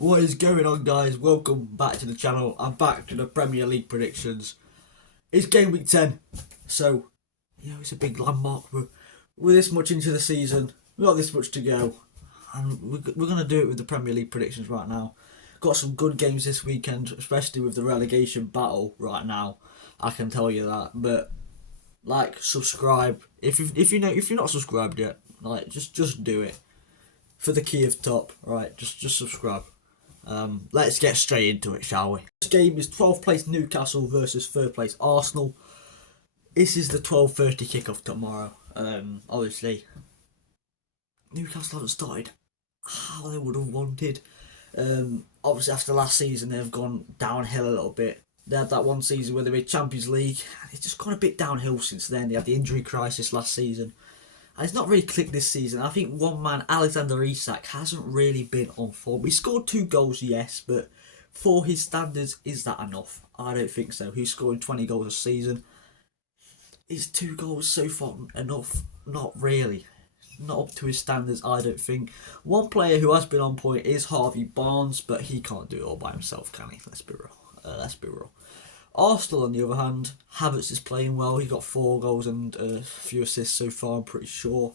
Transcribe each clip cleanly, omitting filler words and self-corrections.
What is going on, guys? Welcome back to the channel. I'm back to the Premier League predictions. It's game week 10, so it's a big landmark. We're this much into the season. We've got this much to go, and we're going to do it with the Premier League predictions right now. Got some good games this weekend, especially with the relegation battle right now. I can tell you that. But subscribe if you're not subscribed yet. Just do it for the key of top. Right, just subscribe. Let's get straight into it, shall we? This game is 12th place Newcastle versus 3rd place Arsenal. This is the 12:30 kickoff tomorrow. Obviously, Newcastle haven't started how they would have wanted. Obviously, after last season, they've gone downhill a little bit. They had that one season where they made Champions League. It's just gone a bit downhill since then. They had the injury crisis last season. And it's not really clicked this season. I think one man, Alexander Isak, hasn't really been on form. He scored 2 goals, yes, but for his standards, is that enough? I don't think so. He's scoring 20 goals a season. Is 2 goals so far enough? Not really. Not up to his standards, I don't think. One player who has been on point is Harvey Barnes, but he can't do it all by himself, can he? Let's be real. Arsenal, on the other hand, Havertz is playing well. He got 4 goals and a few assists so far, I'm pretty sure.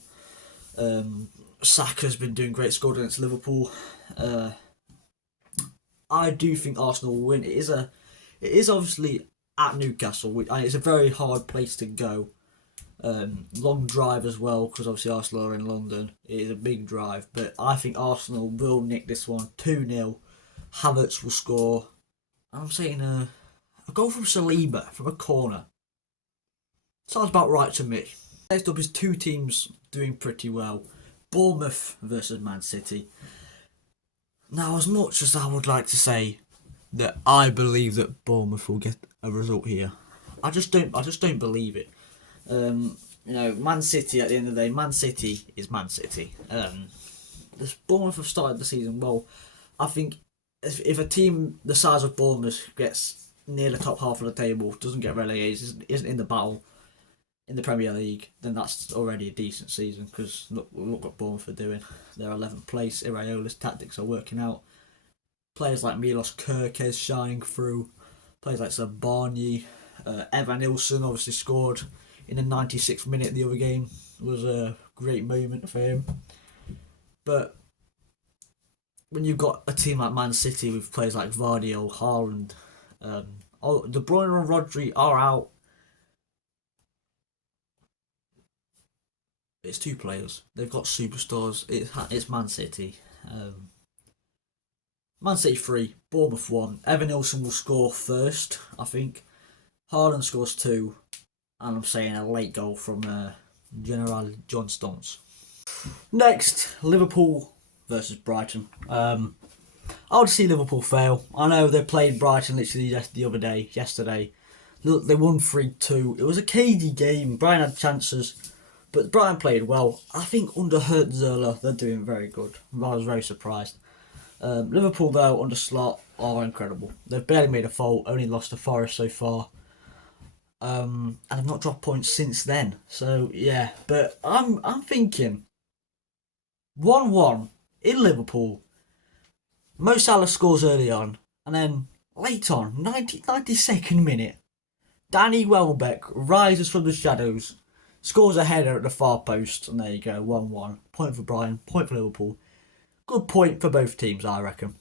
Saka's been doing great, scored against Liverpool. I do think Arsenal will win. It is obviously at Newcastle, and it's a very hard place to go. Long drive as well, because obviously Arsenal are in London. It is a big drive, but I think Arsenal will nick this one 2-0. Havertz will score. I'm saying a goal from Saliba from a corner. Sounds about right to me. Next up is 2 teams doing pretty well. Bournemouth versus Man City. Now, as much as I would like to say that I believe that Bournemouth will get a result here, I just don't believe it. Man City, at the end of the day, Man City is Man City. This Bournemouth have started the season well. I think if a team the size of Bournemouth gets near the top half of the table, doesn't get relegated, isn't in the battle in the Premier League, then that's already a decent season, because look what Bournemouth are doing. They're 11th place. Iraola's tactics are working out. Players like Milos Kerkez shining through. Players like Barney, Evan Nilsson obviously scored in the 96th minute the other game. It was a great moment for him. But when you've got a team like Man City with players like Vardy or Haaland, De Bruyne and Rodri are out. It's 2 players. They've got superstars. It's Man City. Man City 3, Bournemouth 1. Evan Nilsson will score first, I think. Haaland scores 2. And I'm saying a late goal from General John Stones. Next, Liverpool versus Brighton. I would see Liverpool fail. I know they played Brighton literally yesterday. Look, they won 3-2. It was a cagey game. Brighton had chances, but Brighton played well. I think under Hertzler, they're doing very good. I was very surprised. Liverpool, though, under Slot, are incredible. They've barely made a fault, only lost to Forest so far. And have not dropped points since then. So, yeah. But I'm thinking 1-1 in Liverpool. Mo Salah scores early on, and then late on, 92nd minute, Danny Welbeck rises from the shadows, scores a header at the far post, and there you go, 1-1. Point for Brighton, point for Liverpool. Good point for both teams, I reckon.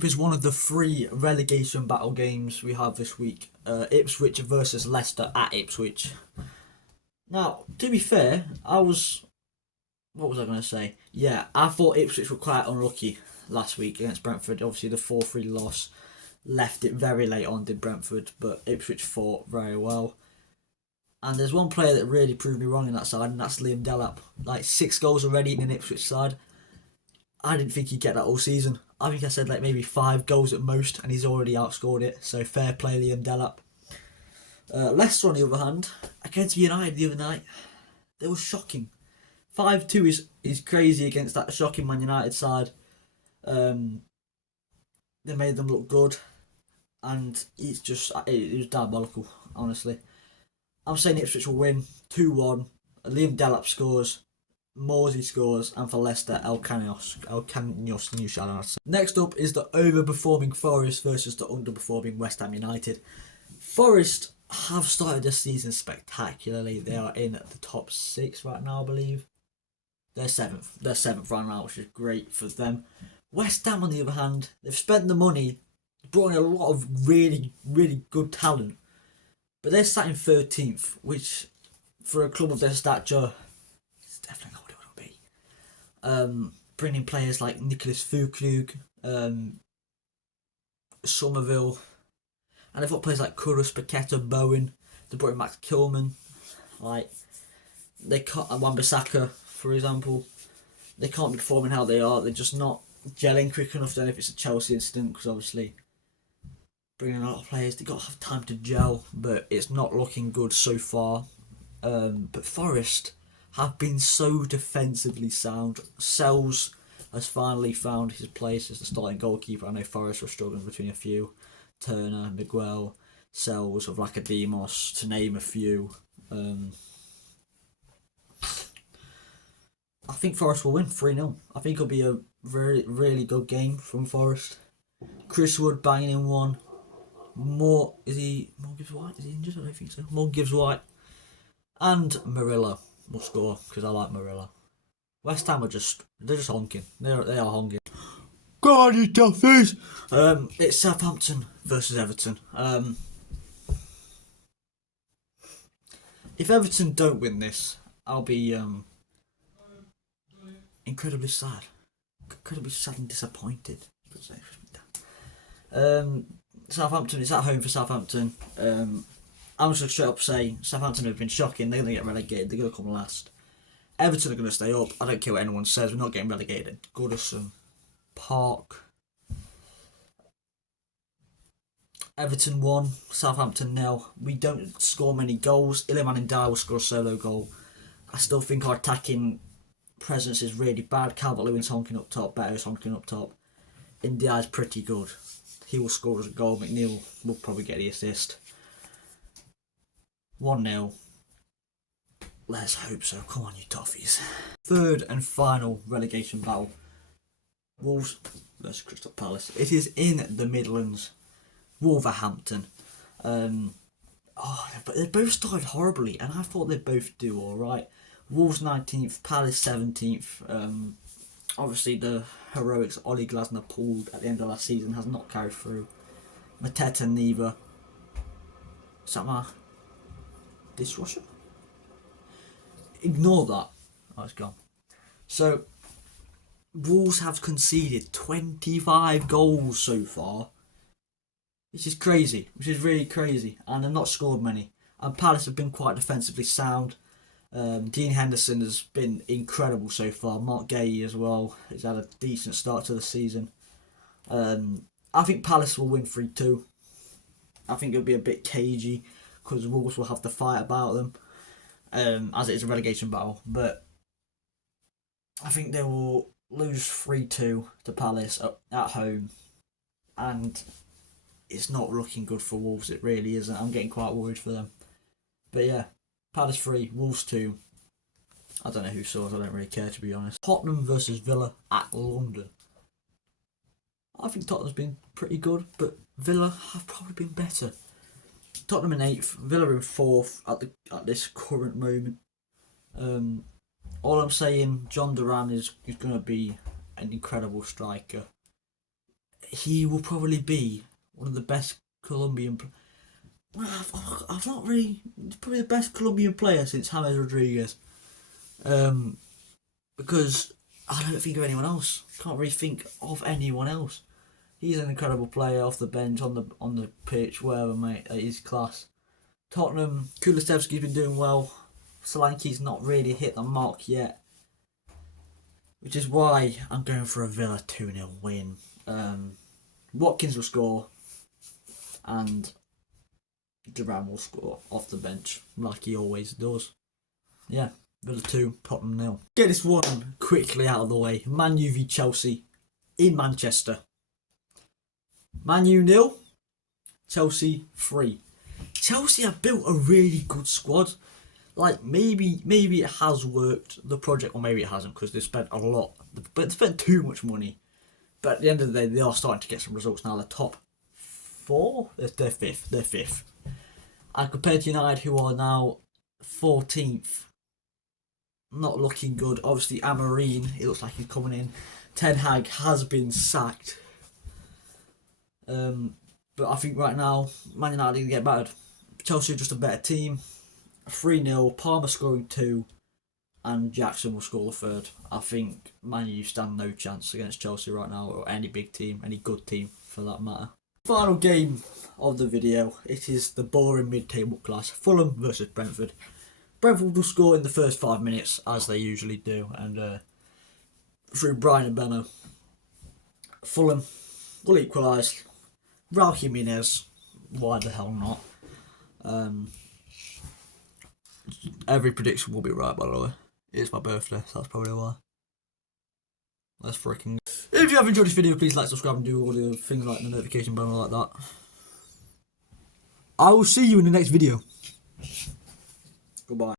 It's one of the 3 relegation battle games we have this week. Ipswich versus Leicester at Ipswich. Now, to be fair, what was I going to say? Yeah, I thought Ipswich were quite unlucky last week against Brentford. Obviously, the 4-3 loss left it very late on, did Brentford, but Ipswich fought very well. And there's one player that really proved me wrong in that side, and that's Liam Delap. 6 goals already in an Ipswich side. I didn't think he'd get that all season. I think I said maybe 5 goals at most, and he's already outscored it. So fair play, Liam Delap. Leicester, on the other hand, against United the other night, they were shocking. 5-2 is crazy against that shocking Man United side. They made them look good, and it was diabolical, honestly. I'm saying Ipswich will win 2-1. Liam Delap scores. Morsey scores, and for Leicester, El Canos New Shannon. Next up is the overperforming Forest versus the underperforming West Ham United. Forest have started the season spectacularly. They are in the top 6 right now, I believe. They're 7th. They're 7th right now, which is great for them. West Ham, on the other hand, they've spent the money, brought in a lot of really, really good talent, but they're sat in 13th, which for a club of their stature, it's definitely not what it would be. Bringing players like Nicholas Füllkrug, Somerville, and they've got players like Kudus, Paqueta, Bowen. They brought in Max Kilman, like they can't. Wan-Bissaka, for example, they can't be performing how they are. They're just not gelling quick enough. Then if it's a Chelsea incident, because obviously bringing a lot of players, they got to have time to gel, but it's not looking good so far. But Forest have been so defensively sound. Sells has finally found his place as the starting goalkeeper. I know Forest were struggling between a few. Turner, Miguel, Sells, of Lacademos, to name a few. I think Forest will win 3-0. I think it'll be a very, really good game from Forest. Chris Wood banging in one. More Gibbs White? Is he injured? I don't think so. More Gibbs White. And Marilla will score, because I like Marilla. West Ham they're just honking. They are honking. Go on, you toughies! It's Southampton versus Everton. If Everton don't win this, I'll be incredibly sad and disappointed. Southampton is at home for Southampton. I'm just going to straight up say Southampton have been shocking. They're going to get relegated. They're going to come last. Everton are going to stay up. I don't care what anyone says. We're not getting relegated at Goodison Park. Everton 1, Southampton 0. We don't score many goals. Iliman Ndiaye will score a solo goal. I still think our attacking presence is really bad. Calvert-Lewin's honking up top. Better's honking up top. Ndiaye's pretty good. He will score as a goal. McNeil will probably get the assist. 1-0. Let's hope so. Come on, you toffees. Third and final relegation battle. Wolves versus Crystal Palace. It is in the Midlands. Wolverhampton. But they both started horribly, and I thought they'd both do alright. Wolves 19th, Palace 17th. Obviously, the heroics Ollie Glasner pulled at the end of last season has not carried through. Mateta neither. Is that my dishwasher? Ignore that. Oh, it's gone. So, Wolves have conceded 25 goals so far. Which is crazy. Which is really crazy. And they've not scored many. And Palace have been quite defensively sound. Dean Henderson has been incredible so far. Mark Gay as well. He's had a decent start to the season. I think Palace will win 3-2. I think it'll be a bit cagey because Wolves will have to fight about them. As it is a relegation battle. But I think they will lose 3-2 to Palace at home. And it's not looking good for Wolves. It really isn't. I'm getting quite worried for them. But yeah. Palace 3, Wolves 2. I don't know who scores, I don't really care to be honest. Tottenham versus Villa at London. I think Tottenham's been pretty good, but Villa have probably been better. Tottenham in 8th, Villa in 4th at this current moment. All I'm saying, John Duran is going to be an incredible striker. He will probably be one of the best Colombian I've not really. Probably the best Colombian player since James Rodriguez. Because I don't think of anyone else. Can't really think of anyone else. He's an incredible player off the bench, on the pitch, wherever, mate. He's class. Tottenham, Kulusevski's been doing well. Solanke's not really hit the mark yet. Which is why I'm going for a Villa 2-0 win. Watkins will score. And Duran will score off the bench, like he always does. Yeah, Villa 2, Tottenham 0. Get this one quickly out of the way. Man U v Chelsea in Manchester. Man U 0, Chelsea 3. Chelsea have built a really good squad. like maybe it has worked the project, or maybe it hasn't, because they spent a lot, but they spent too much money. But at the end of the day, they are starting to get some results now. They're top 4, they're fifth, and compared to United, who are now 14th, not looking good. Obviously, Amorim, it looks like he's coming in. Ten Hag has been sacked. But I think right now, Man United didn't get battered. Chelsea are just a better team. 3-0, Palmer scoring 2, and Jackson will score the third. I think Man U stand no chance against Chelsea right now, or any big team, any good team for that matter. Final game of the video, it is the boring mid-table class, Fulham versus Brentford. Brentford will score in the first 5 minutes, as they usually do, and through Brian and Benno. Fulham will equalise. Raul Jimenez, why the hell not? Every prediction will be right, by the way. It's my birthday, so that's probably why. Let's freaking go. If you have enjoyed this video, please like, subscribe, and do all the things like the notification bell and all like that. I will see you in the next video. Goodbye.